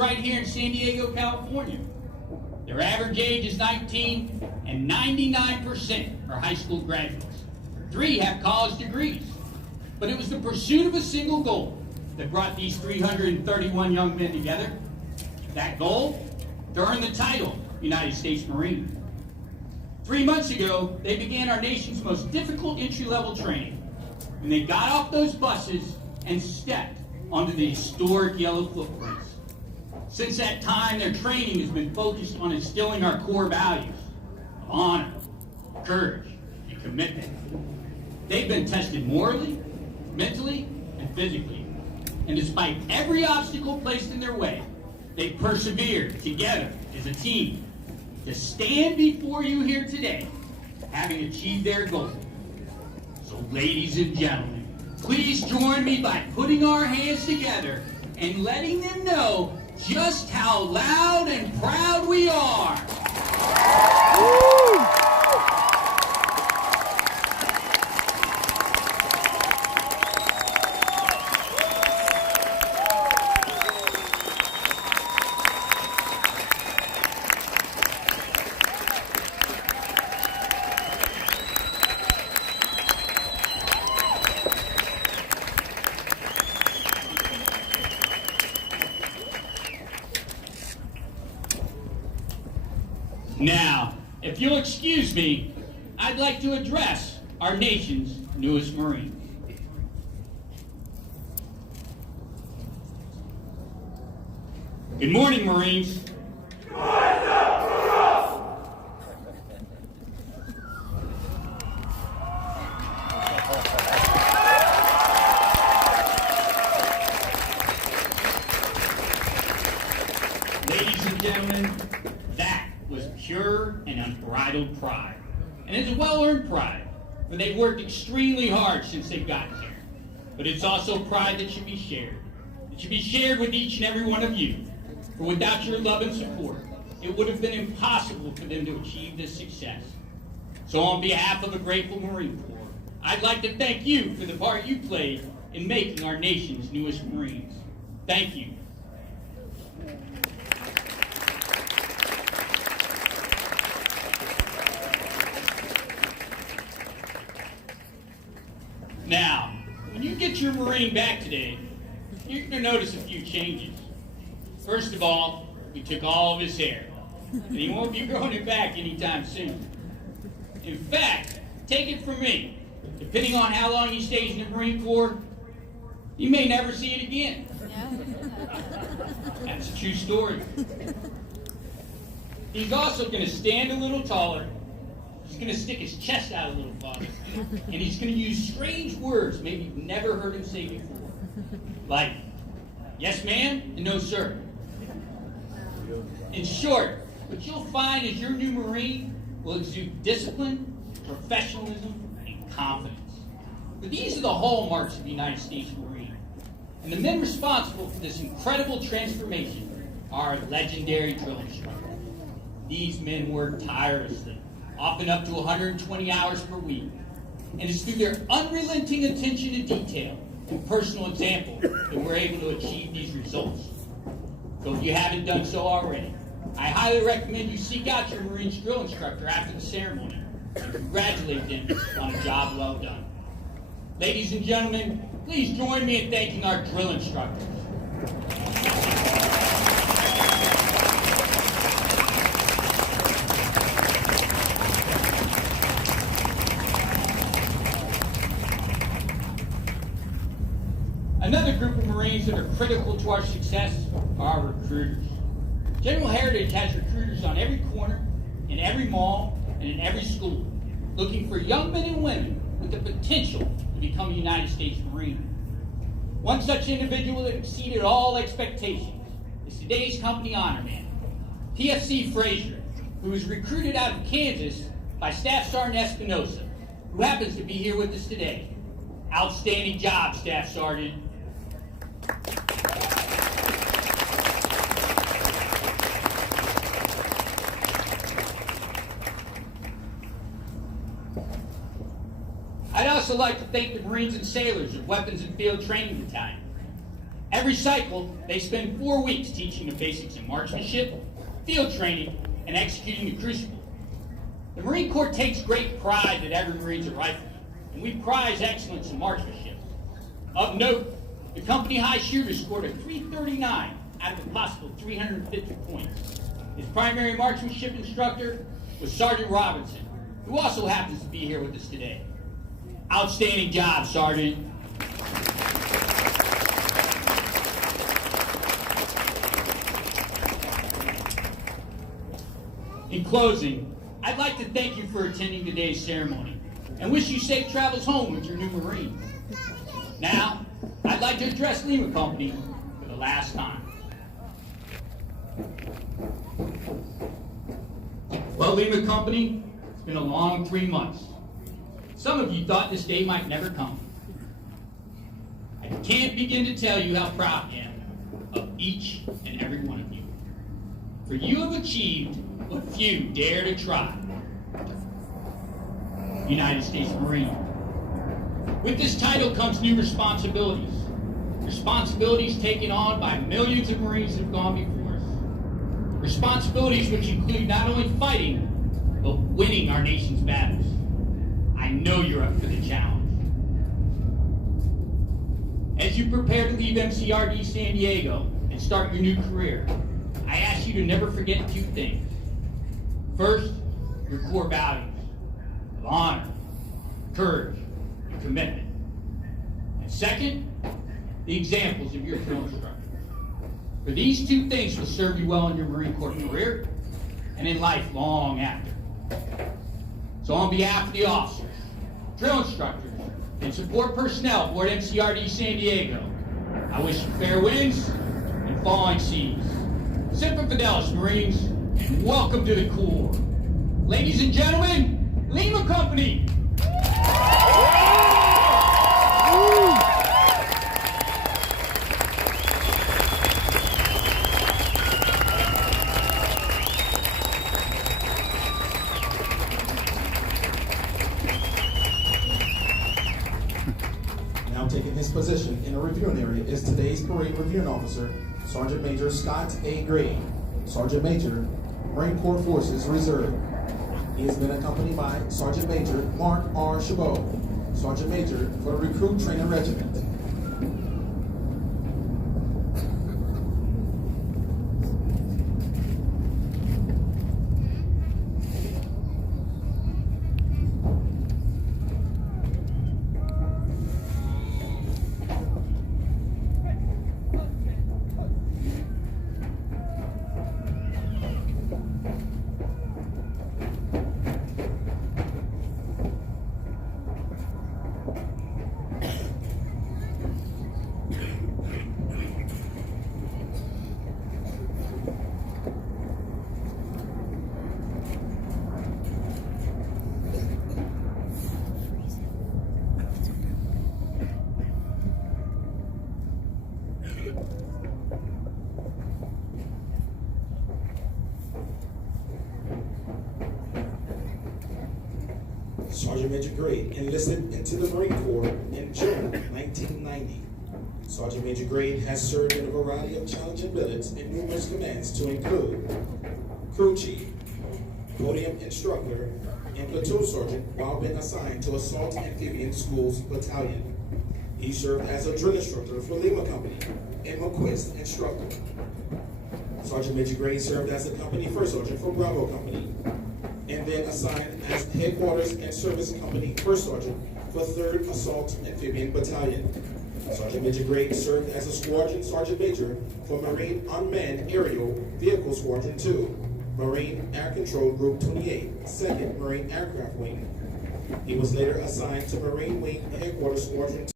right here in San Diego, California. Their average age is 19, and 99% are high school graduates. 3 have college degrees. But it was the pursuit of a single goal that brought these 331 young men together. That goal? To earn the title United States Marine. 3 months ago, they began our nation's most difficult entry-level training. And they got off those buses and stepped onto the historic yellow footprints. Since that time, their training has been focused on instilling our core values of honor, courage, and commitment. They've been tested morally, mentally, and physically. And despite every obstacle placed in their way, they persevered together as a team to stand before you here today, having achieved their goal. So, ladies and gentlemen, please join me by putting our hands together and letting them know just how loud and proud we are. Woo! Now, if you'll excuse me, I'd like to address our nation's newest Marine. Good morning, Marines. Good morning, sir. Ladies and gentlemen, that was pure and unbridled pride. And it's a well-earned pride, for they've worked extremely hard since they've gotten here. But it's also pride that should be shared. It should be shared with each and every one of you. For without your love and support, it would have been impossible for them to achieve this success. So on behalf of the grateful Marine Corps, I'd like to thank you for the part you played in making our nation's newest Marines. Thank you. Now, when you get your Marine back today, you're going to notice a few changes. First of all, we took all of his hair, and he won't be growing it back anytime soon. In fact, take it from me, depending on how long he stays in the Marine Corps, you may never see it again. That's a true story. He's also going to stand a little taller. He's going to stick his chest out a little farther. And he's going to use strange words maybe you've never heard him say before. Like, yes, ma'am, and no, sir. In short, what you'll find is your new Marine will exude discipline, professionalism, and confidence. But these are the hallmarks of the United States Marine. And the men responsible for this incredible transformation are our legendary drill instructors. These men work tirelessly, often up to 120 hours per week. And it's through their unrelenting attention to detail and personal example that we're able to achieve these results. So if you haven't done so already, I highly recommend you seek out your Marines drill instructor after the ceremony and congratulate them on a job well done. Ladies and gentlemen, please join me in thanking our drill instructors. Another group of Marines that are critical to our success are our recruiters. General Heritage has recruiters on every corner, in every mall, and in every school, looking for young men and women with the potential to become a United States Marine. One such individual that exceeded all expectations is today's company honor man, PFC Frazier, who was recruited out of Kansas by Staff Sergeant Espinosa, who happens to be here with us today. Outstanding job, Staff Sergeant. I'd also like to thank the Marines and sailors of Weapons and Field Training Battalion. Every cycle, they spend 4 weeks teaching the basics of marksmanship, field training, and executing the crucible. The Marine Corps takes great pride that every Marine's a rifleman, and we prize excellence in marksmanship. Of note, the company high shooter scored a 339 out of a possible 350 points. His primary marksmanship instructor was Sergeant Robinson, who also happens to be here with us today. Outstanding job, Sergeant. In closing, I'd like to thank you for attending today's ceremony and wish you safe travels home with your new Marines. Now, I'd like to address Lima Company for the last time. Well, Lima Company, it's been a long 3 months. Some of you thought this day might never come. I can't begin to tell you how proud I am of each and every one of you. For you have achieved what few dare to try. United States Marine. With this title comes new responsibilities. Responsibilities taken on by millions of Marines that have gone before us. Responsibilities which include not only fighting, but winning our nation's battles. I know you're up for the challenge. As you prepare to leave MCRD San Diego and start your new career, I ask you to never forget 2 things. First, your core values of honor, courage, and commitment. And second, the examples of your drill instructors. For these 2 things will serve you well in your Marine Corps career and in life long after. So on behalf of the officers, drill instructors, and support personnel aboard MCRD San Diego, I wish you fair winds and falling seas. Semper Fidelis, Marines, and welcome to the Corps. Ladies and gentlemen, Lima Company. Now taking his position in the reviewing area is today's parade reviewing officer, Sergeant Major Scott A. Gray, Sergeant Major, Marine Corps Forces Reserve. He has been accompanied by Sergeant Major Mark R. Chabot, Sergeant Major for the Recruit Trainer Regiment. Sergeant Major Gray enlisted into the Marine Corps in June 1990. Sergeant Major Gray has served in a variety of challenging billets in numerous commands to include crew chief, podium instructor, and platoon sergeant while being assigned to Assault Amphibian Schools Battalion. He served as a drill instructor for Lima Company and McQuist instructor. Sergeant Major Gray served as a company first sergeant for Bravo Company, and then assigned as headquarters and service company first sergeant for 3rd Assault Amphibian Battalion. Sergeant Major Gray served as a squadron sergeant major for Marine Unmanned Aerial Vehicle Squadron 2, Marine Air Control Group 28, 2nd Marine Aircraft Wing. He was later assigned to Marine Wing Headquarters Squadron 2.